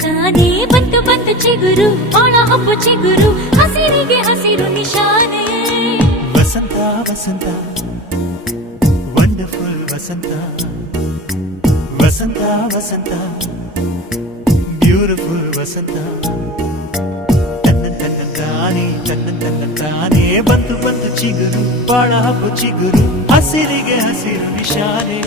ತನ್ನಂತಾನೇ ಬಂತು ಬಂತು ಚಿಗುರು ಬಾಳ ಹಬ್ಬ ಚಿಗುರು ಹಸಿರಿಗೆ ಹಸಿರು ನಿಶಾನೆ ವಸಂತ ವಸಂತ ವಂಡರ್ಫುಲ್ ವಸಂತ ವಸಂತ ವಸಂತ ಬ್ಯೂಟಿಫುಲ್ ವಸಂತ ತನ್ನ ಬಂತು ಬಂತು ಚಿಗುರು ಬಾಳ ಹಬ್ಬ ಚಿಗುರು ಹಸಿರಿಗೆ ಹಸಿರು ನಿಶಾನೆ